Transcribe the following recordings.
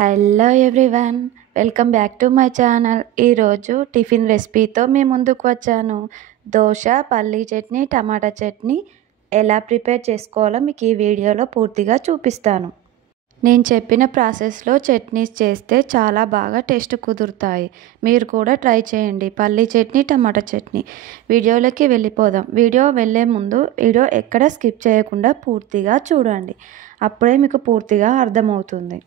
Hello everyone, welcome back to my channel. ఈరోజు tiffin రెసిపీతో మీ ముందుకు వచ్చాను. దోశ, పల్లీ చట్నీ, టమాటా చట్నీ ఎలా ప్రిపేర్ చేసుకోవాలో మీకు ఈ వీడియోలో పూర్తిగా చూపిస్తాను. నేను చెప్పిన ప్రాసెస్లో చట్నీస్ చేస్తే చాలా బాగా టేస్ట్ కుదురుతాయి. మీరు కూడా ట్రై చేయండి. పల్లీ చట్నీ, టమాటా చట్నీ. వీడియోలోకి వెళ్ళిపోదాం. వీడియో వెళ్ళే ముందు వీడియో ఎక్కడ స్కిప్ చేయకుండా పూర్తిగా చూడండి. అప్పుడే మీకు పూర్తిగా అర్థమవుతుంది.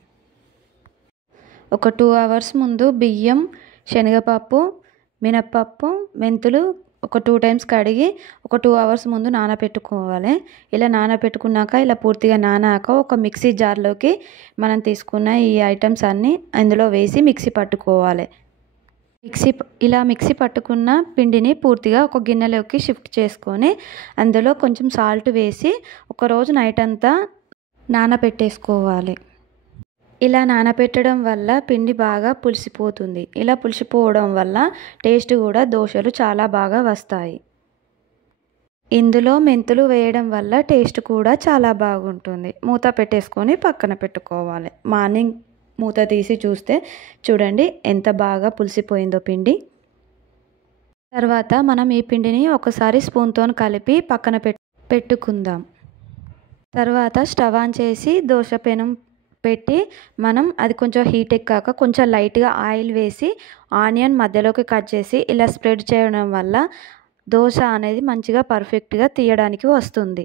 ఒక 2 hours ముందు బియ్యం, శనగపప్పు, మినప్పప్పు, మెంతులు ఒక 2 times కడిగి ఒక 2 hours ముందు నానబెట్టుకోవాలి. ఇలా నానబెట్టుకున్నాక ఇలా పూర్తిగా నానాక ఒక మిక్సీ జార్లోకి మనం తీసుకున్న ఈ ఐటమ్స్ అన్నీ అందులో వేసి మిక్సీ పట్టుకోవాలి. మిక్సీ పట్టుకున్న పిండిని పూర్తిగా ఒక గిన్నెలోకి షిఫ్ట్ చేసుకొని అందులో కొంచెం సాల్ట్ వేసి ఒకరోజు నైట్ అంతా నానబెట్టేసుకోవాలి. ఇలా నానబెట్టడం వల్ల పిండి బాగా పులిసిపోతుంది. ఇలా పులిసిపోవడం వల్ల టేస్ట్ కూడా దోశలు చాలా బాగా వస్తాయి. ఇందులో మెంతులు వేయడం వల్ల టేస్ట్ కూడా చాలా బాగుంటుంది. మూత పెట్టేసుకొని పక్కన పెట్టుకోవాలి. మార్నింగ్ మూత తీసి చూస్తే చూడండి ఎంత బాగా పులిసిపోయిందో పిండి. తర్వాత మనం ఈ పిండిని ఒకసారి స్పూన్తో కలిపి పక్కన పెట్టుకుందాం. తర్వాత స్టవ్ ఆన్ చేసి దోశ పెనం పెట్టి మనం అది కొంచెం హీట్ ఎక్కాక కొంచెం లైట్గా ఆయిల్ వేసి ఆనియన్ మధ్యలోకి కట్ చేసి ఇలా స్ప్రెడ్ చేయడం వల్ల దోశ అనేది మంచిగా పర్ఫెక్ట్గా తీయడానికి వస్తుంది.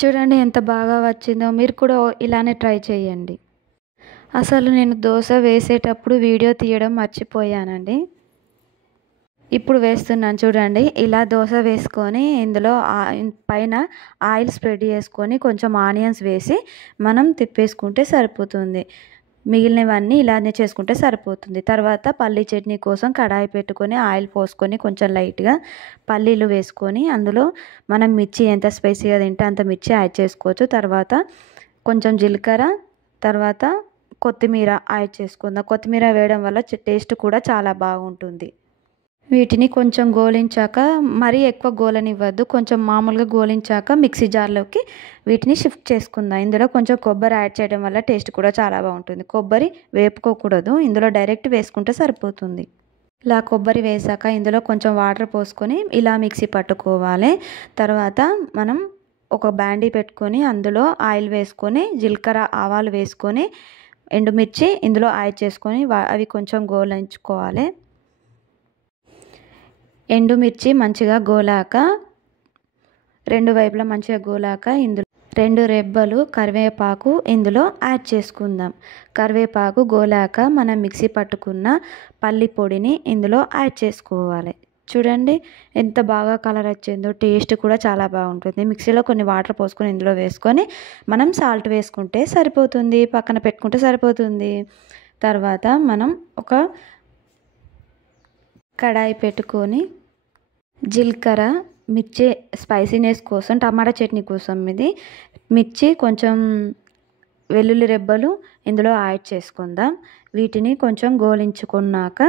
చూడండి ఎంత బాగా వచ్చిందో. మీరు కూడా ఇలానే ట్రై చేయండి. అసలు నేను దోశ వేసేటప్పుడు వీడియో తీయడం మర్చిపోయానండి. ఇప్పుడు వేస్తున్నాను చూడండి. ఇలా దోశ వేసుకొని ఇందులో పైన ఆయిల్ స్ప్రెడ్ చేసుకొని కొంచెం ఆనియన్స్ వేసి మనం తిప్పేసుకుంటే సరిపోతుంది. మిగిలినవన్నీ ఇలానే చేసుకుంటే సరిపోతుంది. తర్వాత పల్లీ చట్నీ కోసం కడాయి పెట్టుకొని ఆయిల్ పోసుకొని కొంచెం లైట్గా పల్లీలు వేసుకొని అందులో మనం మిర్చి ఎంత స్పైసీగా తింటే అంత మిర్చి యాడ్ చేసుకోవచ్చు. తర్వాత కొంచెం జీలకర్ర, తర్వాత కొత్తిమీర యాడ్ చేసుకుందాం. కొత్తిమీర వేయడం వల్ల టేస్ట్ కూడా చాలా బాగుంటుంది. వీటిని కొంచెం గోలించాక, మరీ ఎక్కువ గోలనివ్వద్దు, కొంచెం మామూలుగా గోలించాక మిక్సీ జార్లోకి వీటిని షిఫ్ట్ చేసుకుందాం. ఇందులో కొంచెం కొబ్బరి యాడ్ చేయడం వల్ల టేస్ట్ కూడా చాలా బాగుంటుంది. కొబ్బరి వేపుకోకూడదు, ఇందులో డైరెక్ట్ వేసుకుంటే సరిపోతుంది. ఇలా కొబ్బరి వేసాక ఇందులో కొంచెం వాటర్ పోసుకొని ఇలా మిక్సీ పట్టుకోవాలి. తర్వాత మనం ఒక బాండీ పెట్టుకొని అందులో ఆయిల్ వేసుకొని జీలకర్ర, ఆవాలు వేసుకొని ఎండుమిర్చి ఇందులో యాడ్ చేసుకొని అవి కొంచెం గోలించుకోవాలి. ఎండుమిర్చి మంచిగా గోలాక, రెండు వైపులా మంచిగా గోలాక ఇందులో 2 రెబ్బలు కరివేపాకు ఇందులో యాడ్ చేసుకుందాం. కరివేపాకు గోలాక మనం మిక్సీ పట్టుకున్న పల్లి పొడిని ఇందులో యాడ్ చేసుకోవాలి. చూడండి ఎంత బాగా కలర్ వచ్చిందో. టేస్ట్ కూడా చాలా బాగుంటుంది. మిక్సీలో కొన్ని వాటర్ పోసుకొని ఇందులో వేసుకొని మనం సాల్ట్ వేసుకుంటే సరిపోతుంది. పక్కన పెట్టుకుంటే సరిపోతుంది. తర్వాత మనం ఒక కడాయి పెట్టుకొని జీలకర్ర, మిర్చి స్పైసీనెస్ కోసం, టమాటా చట్నీ కోసం ఇది మిర్చి, కొంచెం వెల్లుల్లి రెబ్బలు ఇందులో యాడ్ చేసుకుందాం. వీటిని కొంచెం గోలించుకున్నాక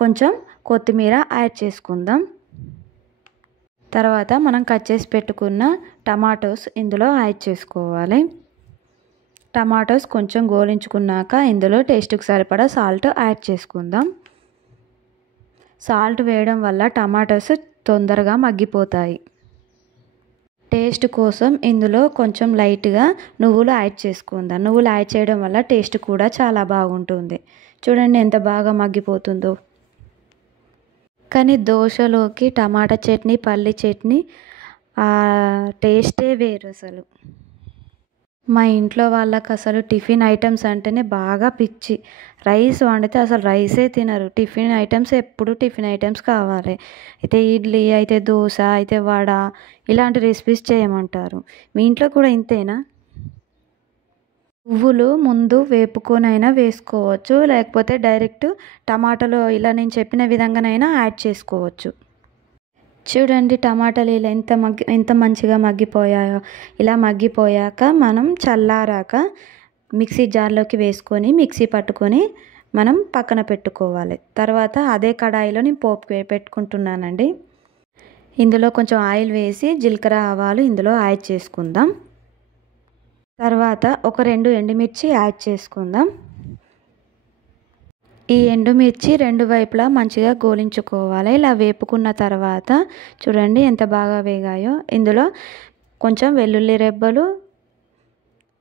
కొంచెం కొత్తిమీర యాడ్ చేసుకుందాం. తర్వాత మనం కట్ చేసి పెట్టుకున్న టమాటోస్ ఇందులో యాడ్ చేసుకోవాలి. టమాటోస్ కొంచెం గోలించుకున్నాక ఇందులో టేస్ట్కి సరిపడా సాల్ట్ యాడ్ చేసుకుందాం. సాల్ట్ వేయడం వల్ల టమాటోస్ తొందరగా మగ్గిపోతాయి. టేస్ట్ కోసం ఇందులో కొంచెం లైట్గా నువ్వులు యాడ్ చేసుకుందాం. నువ్వులు యాడ్ చేయడం వల్ల టేస్ట్ కూడా చాలా బాగుంటుంది. చూడండి ఎంత బాగా మగ్గిపోతుందో. కానీ దోశలోకి టమాటా చట్నీ, పల్లి చట్నీ టేస్టే వేరు అసలు. మా ఇంట్లో వాళ్ళకి అసలు టిఫిన్ ఐటమ్స్ అంటేనే బాగా పిచ్చి. రైస్ వండితే అసలు రైసే తినరు. టిఫిన్ ఐటమ్స్ ఎప్పుడు టిఫిన్ ఐటమ్స్ కావాలి. అయితే ఇడ్లీ, అయితే దోశ, అయితే వడ ఇలాంటి రెసిపీస్ చేయమంటారు. మీ ఇంట్లో కూడా ఇంతేనా? నువ్వులు ముందు వేపుకొనైనా వేసుకోవచ్చు, లేకపోతే డైరెక్ట్ టమాటాలో ఇలా నేను చెప్పిన విధంగానైనా యాడ్ చేసుకోవచ్చు. చూడండి టమాటాలు ఇలా ఎంత మంచిగా మగ్గిపోయాయో. ఇలా మగ్గిపోయాక మనం చల్లారాక మిక్సీ జార్లోకి వేసుకొని మిక్సీ పట్టుకొని మనం పక్కన పెట్టుకోవాలి. తర్వాత అదే కడాయిలో నేను పోపు పెట్టుకుంటున్నానండి. ఇందులో కొంచెం ఆయిల్ వేసి జీలకర్ర, ఆవాలు ఇందులో యాడ్ చేసుకుందాం. తర్వాత ఒక 2 ఎండుమిర్చి యాడ్ చేసుకుందాం. ఈ ఎండుమిర్చి 2 వైపులా మంచిగా గోలించుకోవాలి. ఇలా వేపుకున్న తర్వాత చూడండి ఎంత బాగా వేగాయో. ఇందులో కొంచెం వెల్లుల్లి రెబ్బలు,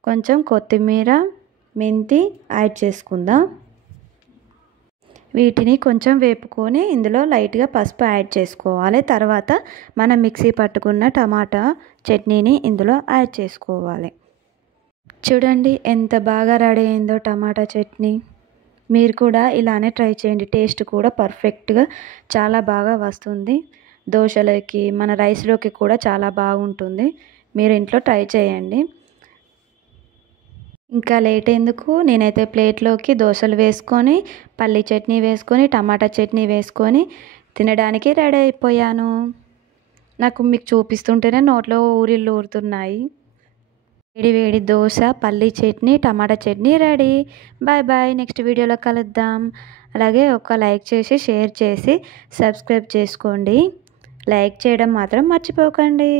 కొంచెం కొత్తిమీర, మెంతి యాడ్ చేసుకుందాం. వీటిని కొంచెం వేపుకొని ఇందులో లైట్గా పసుపు యాడ్ చేసుకోవాలి. తర్వాత మనం మిక్సీ పట్టుకున్న టమాటా చట్నీని ఇందులో యాడ్ చేసుకోవాలి. చూడండి ఎంత బాగా రెడీ అయిందో టమాటా చట్నీ. మీరు కూడా ఇలానే ట్రై చేయండి. టేస్ట్ కూడా పర్ఫెక్ట్గా చాలా బాగా వస్తుంది. దోశలోకి, మన రైస్లోకి కూడా చాలా బాగుంటుంది. మీరు ఇంట్లో ట్రై చేయండి. ఇంకా లేట్ ఎందుకు, నేనైతే ప్లేట్లోకి దోశలు వేసుకొని, పల్లీ చట్నీ వేసుకొని, టమాటా చట్నీ వేసుకొని తినడానికి రెడీ అయిపోయాను. నాకు మీకు చూపిస్తుంటేనే నోట్లో ఊరిళ్ళు ఊరుతున్నాయి. వేడి వేడి దోశ, పల్లీ chutney, tomato chutney ready. Bye bye. Next వీడియోలో కలుద్దాం. అలాగే ఒక లైక్ చేసి, షేర్ చేసి, సబ్స్క్రైబ్ చేసుకోండి. లైక్ చేయడం మాత్రం మర్చిపోకండి.